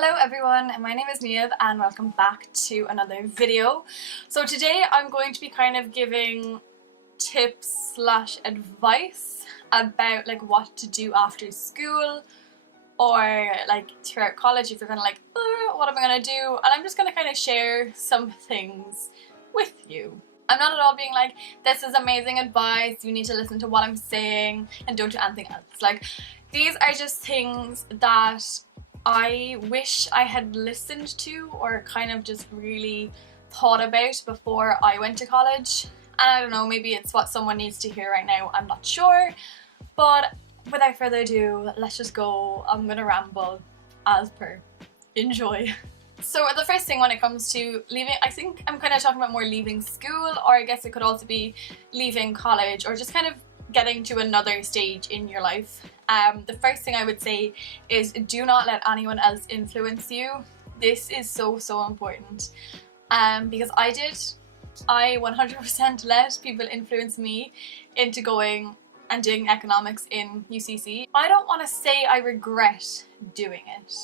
Hello everyone, my name is Niamh and welcome back to another video. So today I'm going to be kind of giving tips slash advice about like what to do after school or like throughout college if you're kind of like, what am I going to do? And I'm just going to kind of share some things with you. I'm not at all being like, this is amazing advice, you need to listen to what I'm saying and don't do anything else. Like, these are just things that I wish I had listened to or kind of just really thought about before I went to college. And I don't know, maybe it's what someone needs to hear right now, I'm not sure. But without further ado, let's just go. I'm gonna ramble as per. Enjoy. So the first thing when it comes to leaving, I think I'm kind of talking about more leaving school, or I guess it could also be leaving college or just kind of getting to another stage in your life. The first thing I would say is do not let anyone else influence you. This is so important because I 100% let people influence me into going and doing economics in UCC. I don't want to say I regret doing it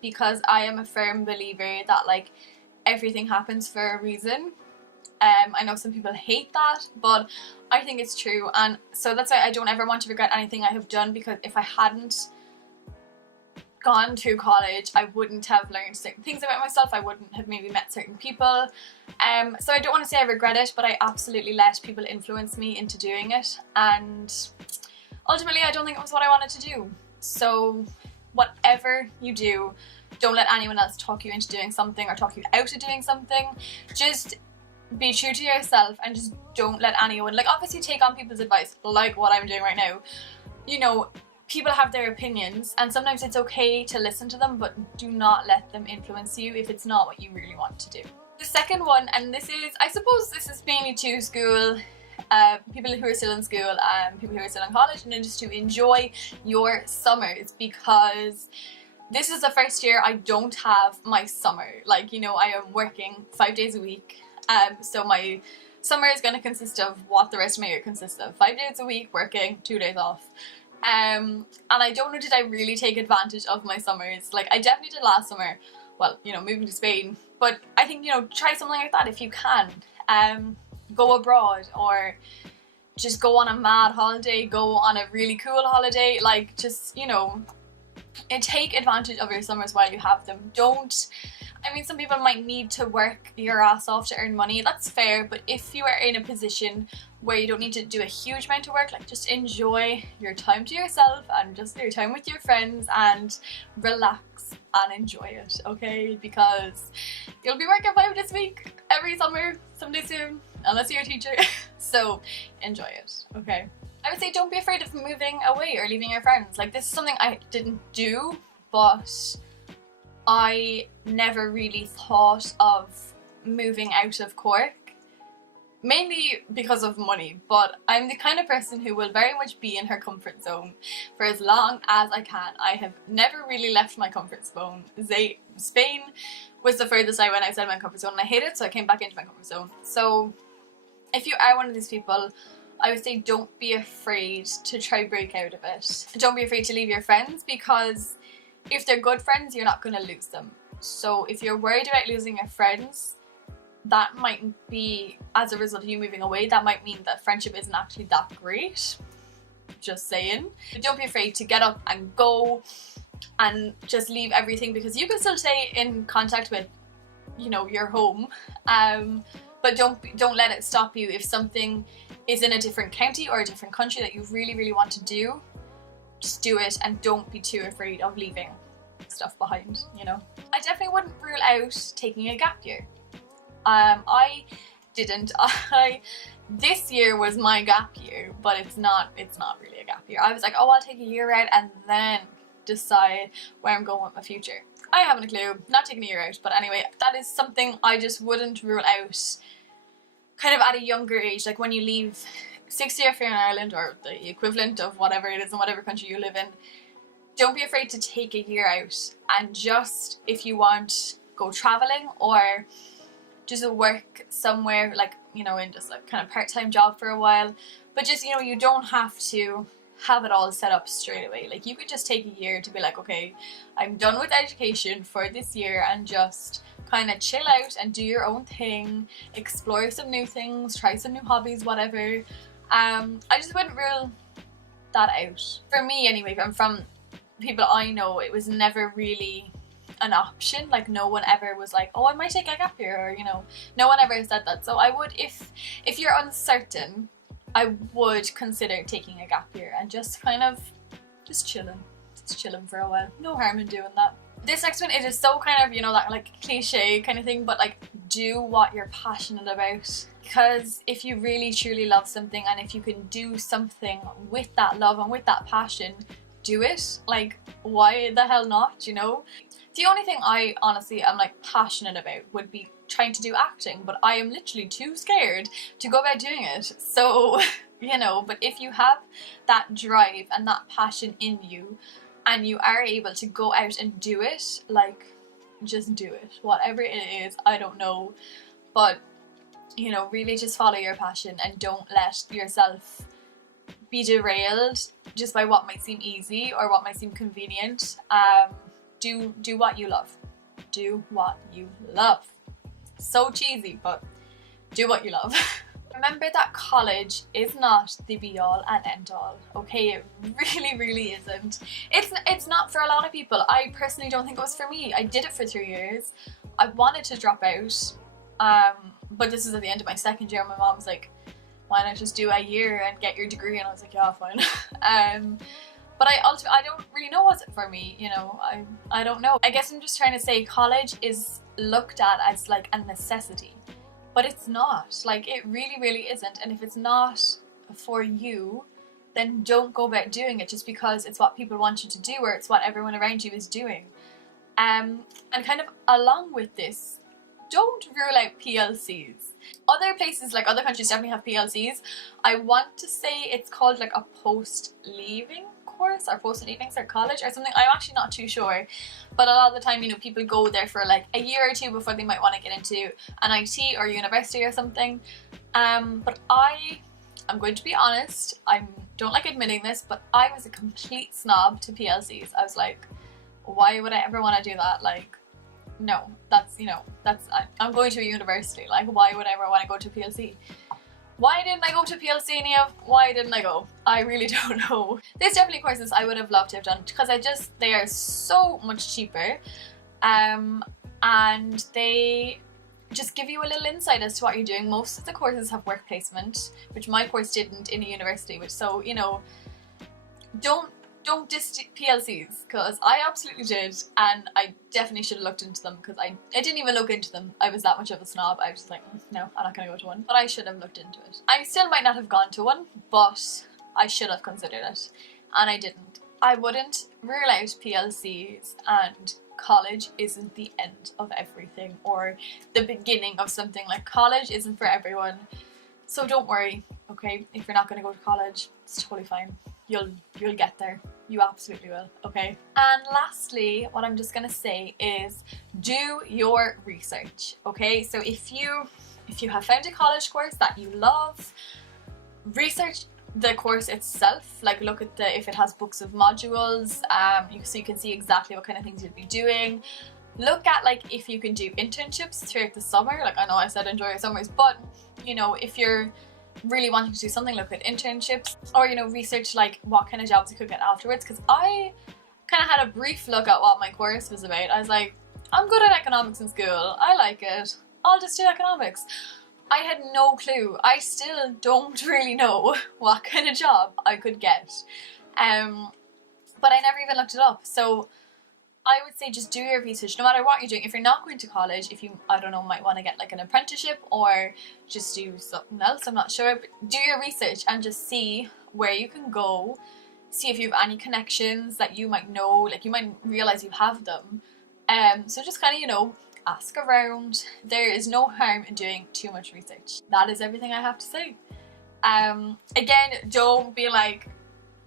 because I am a firm believer that like everything happens for a reason. I know some people hate that, but I think it's true, and so that's why I don't ever want to regret anything I have done, because if I hadn't gone through college I wouldn't have learned certain things about myself, I wouldn't have maybe met certain people. So I don't want to say I regret it, but I absolutely let people influence me into doing it, and ultimately I don't think it was what I wanted to do. So whatever you do, don't let anyone else talk you into doing something or talk you out of doing something. Just be true to yourself and just don't let anyone, like, obviously take on people's advice like what I'm doing right now. You know, people have their opinions and sometimes it's okay to listen to them, but do not let them influence you if it's not what you really want to do. The second one, and this is, I suppose this is mainly to school, people who are still in school and people who are still in college, and then just to enjoy your summers, because this is the first year I don't have my summer. Like, you know, I am working 5 days a week. So my summer is going to consist of what the rest of my year consists of. 5 days a week working, 2 days off. And I don't know, did I really take advantage of my summers? Like, I definitely did last summer. Well, you know, moving to Spain. But I think, you know, try something like that if you can. Go abroad, or just go on a mad holiday, go on a really cool holiday. Like, just, you know, and take advantage of your summers while you have them. Don't, I mean, some people might need to work your ass off to earn money, that's fair, but if you are in a position where you don't need to do a huge amount of work, like, just enjoy your time to yourself and just your time with your friends and relax and enjoy it, okay? Because you'll be working 5 days a week every summer someday soon, unless you're a teacher. So enjoy it, okay? I would say don't be afraid of moving away or leaving your friends. Like, this is something I didn't do, but I never really thought of moving out of Cork, mainly because of money, but I'm the kind of person who will very much be in her comfort zone for as long as I can. I have never really left my comfort zone. Spain was the furthest I went outside my comfort zone and I hate it, so I came back into my comfort zone. So if you are one of these people, I would say don't be afraid to try break out of it. Don't be afraid to leave your friends, because if they're good friends, you're not going to lose them. So if you're worried about losing your friends, that might be as a result of you moving away. That might mean that friendship isn't actually that great. Just saying. But don't be afraid to get up and go and just leave everything, because you can still stay in contact with, you know, your home. But don't let it stop you if something is in a different county or a different country that you really want to do. Just do it and don't be too afraid of leaving stuff behind, you know. I definitely wouldn't rule out taking a gap year. I didn't. This year was my gap year, but it's not really a gap year. I was like, oh, I'll take a year out and then decide where I'm going with my future. I haven't a clue, not taking a year out, but anyway, that is something I just wouldn't rule out kind of at a younger age, like when you leave 60 if you're in Ireland, or the equivalent of whatever it is in whatever country you live in. Don't be afraid to take a year out and just, if you want, go traveling or just work somewhere, like, you know, in just like kind of part-time job for a while. But just, you know, you don't have to have it all set up straight away. Like you could just take a year to be like, okay, I'm done with education for this year and just kind of chill out and do your own thing, explore some new things, try some new hobbies, whatever. I just wouldn't rule that out. For me anyway, from people I know, it was never really an option. Like no one ever was like, oh, I might take a gap year, or you know, no one ever said that. So I would, if you're uncertain, I would consider taking a gap year and just kind of just chilling for a while. No harm in doing that. This next one, it is so kind of, you know, that like cliche kind of thing, but like do what you're passionate about. Because if you really truly love something, and if you can do something with that love and with that passion, do it. Like why the hell not, you know? The only thing I honestly am like passionate about would be trying to do acting, but I am literally too scared to go about doing it. So, you know, but if you have that drive and that passion in you, and you are able to go out and do it, like just do it. Whatever it is, I don't know, but you know, really just follow your passion and don't let yourself be derailed just by what might seem easy or what might seem convenient. Do what you love. Do what you love. So cheesy, but do what you love. Remember that college is not the be all and end all, okay? It really isn't. It's not for a lot of people. I personally don't think it was for me. I did it for 3 years. I wanted to drop out, but this is at the end of my second year. My mom was like, why not just do a year and get your degree? And I was like, yeah, fine. But I don't really know, was it for me, you know? I don't know. I guess I'm just trying to say college is looked at as like a necessity. But it's not. Like it really isn't. And if it's not for you, then don't go about doing it just because it's what people want you to do or it's what everyone around you is doing. And kind of along with this, don't rule out PLCs. Other places, like other countries, definitely have PLCs. I want to say it's called like a post-leaving course or post-leaving or college or something. I'm actually not too sure, but a lot of the time, you know, people go there for like a year or two before they might want to get into an IT or university or something. But I'm going to be honest, I don't like admitting this, but I was a complete snob to PLCs. I was like, why would I ever want to do that? Like, no, I'm going to a university. Like, why would I ever want to go to PLC? Why didn't I go to PLC, Nia? Why didn't I go? I really don't know. There's definitely courses I would have loved to have done because they are so much cheaper, and they just give you a little insight as to what you're doing. Most of the courses have work placement, which my course didn't in a university, which, so, you know, don't diss PLCs, because I absolutely did, and I definitely should have looked into them, because I didn't even look into them. I was that much of a snob. I was just like, no, I'm not going to go to one. But I should have looked into it. I still might not have gone to one, but I should have considered it, and I didn't. I wouldn't rule out PLCs, and college isn't the end of everything or the beginning of something. Like, college isn't for everyone, so don't worry, okay? If you're not going to go to college, it's totally fine. You'll get there. You absolutely will, okay? And lastly, what I'm just gonna say is do your research, okay? So if you have found a college course that you love, research the course itself. Like, look at if it has books of modules, so you can see exactly what kind of things you'll be doing. Look at like if you can do internships throughout the summer. Like, I know I said enjoy your summers, but you know, if you're really wanting to do something, look at internships, or you know, research like what kind of jobs you could get afterwards. Because I kind of had a brief look at what my course was about. I was like, I'm good at economics in school, I like it, I'll just do economics. I had no clue. I still don't really know what kind of job I could get, but I never even looked it up. So I would say just do your research no matter what you're doing. If you're not going to college, if you, I don't know, might want to get like an apprenticeship or just do something else, I'm not sure, but do your research and just see where you can go, see if you have any connections that you might know, like you might realize you have them. So just kind of, you know, ask around. There is no harm in doing too much research. That is everything I have to say. Again, don't be like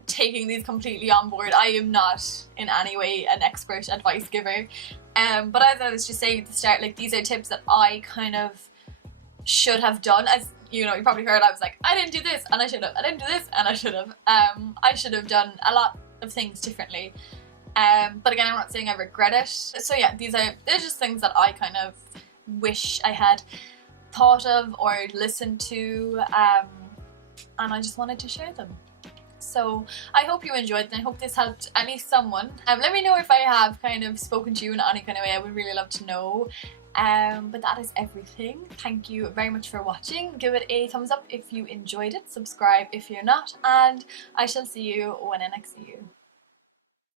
taking these completely on board. I am not in any way an expert advice giver, but as I was just saying at the start, like these are tips that I kind of should have done. As you know, you probably heard I was like, I didn't do this and I should have, I didn't do this and I should have. I should have done a lot of things differently. But again, I'm not saying I regret it. So yeah, they're just things that I kind of wish I had thought of or listened to, and I just wanted to share them. So I hope you enjoyed and I hope this helped at least someone. Let me know if I have kind of spoken to you in any kind of way. I would really love to know. But that is everything. Thank you very much for watching. Give it a thumbs up if you enjoyed it, subscribe if you're not, and I shall see you when I next see you.